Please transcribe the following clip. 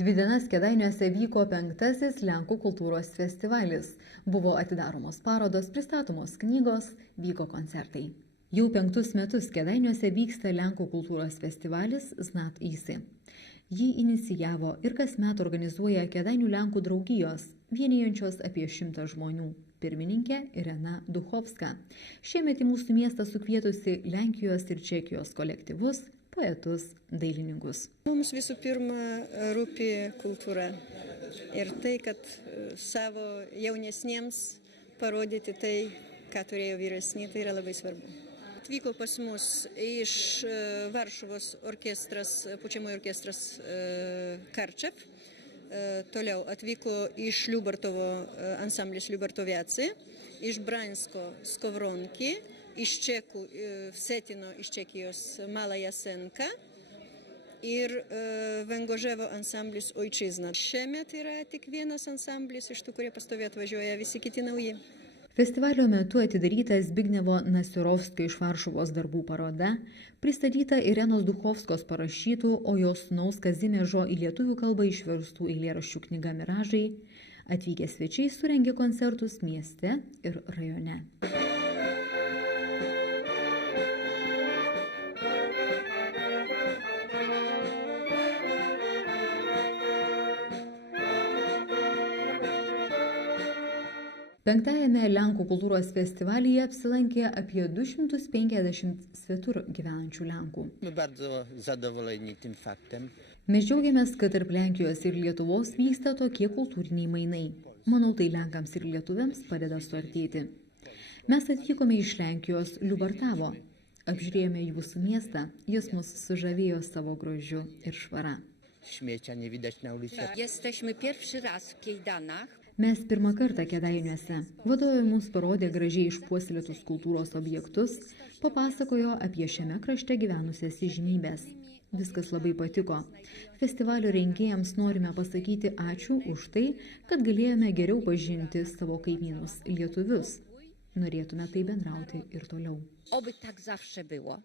Dvi dienas Kėdainiuose vyko 5. Lenkų kultūros festivalis. Buvo atidaromos parodos, pristatomos knygos, vyko koncertai. Jau 5 metus Kėdainiuose vyksta Lenkų kultūros festivalis Znat Įsi. Jį inicijavo ir kasmet organizuoja Kėdainių Lenkų draugijos, vienijančios apie 100 žmonių. Pirmininkė Irena Duchovska. Šiemet į mūsų miestą sukvietusi Lenkijos ir Čekijos kolektyvus, poetus, dailininkus. Mums visų pirma rūpi kultūra ir tai, kad savo jaunesniems parodyti tai, ką turėjo vyresni, tai yra labai svarbu. Atvyko pas mus iš Varšuvos orkestras, pučiamojo orkestras Karčev. Toliau atvyko iš Liubartovo ansamblis Liubartoviaci, iš Bransko Skovronki, iš Čekų Vsetino iš Čekijos Malaja Senka ir Vengoževo ansamblis Ojčizna. Šiemet yra tik vienas ansamblis iš tų, kurie pastoviai atvažiuoja, visi kiti nauji. Festivalio metu atidaryta Zbignevo Nasirovskio iš Varšuvos darbų paroda, pristatyta Irenos Duchovskos parašytų, o jos sūnaus Kazimiežo į lietuvių kalbą išverstų eilėraščių knyga Miražai. Atvykę svečiai surengė koncertus mieste ir rajone. Penktajame Lenkų kultūros festivalyje apsilankė apie 250 svetur gyvenančių Lenkų. Mes džiaugiamės, kad tarp Lenkijos ir Lietuvos vyksta tokie kultūriniai mainai. Manau, tai Lenkams ir lietuviams padeda suartėti. Mes atvykome iš Lenkijos Liubartavo. Apžiūrėjome jūsų miestą, jis mus sužavėjo savo grožiu ir švara. Jesteśmy pierwszy raz w Kejdanach. Mes pirmą kartą Kėdainiuose. Vadovai mums parodė gražiai išpuoselėtus kultūros objektus, papasakojo apie šiame krašte gyvenusias įžymybės. Viskas labai patiko. Festivalio rengėjams norime pasakyti ačiū už tai, kad galėjome geriau pažinti savo kaimynus lietuvius. Norėtume tai bendrauti ir toliau. Oby tak zawsze było.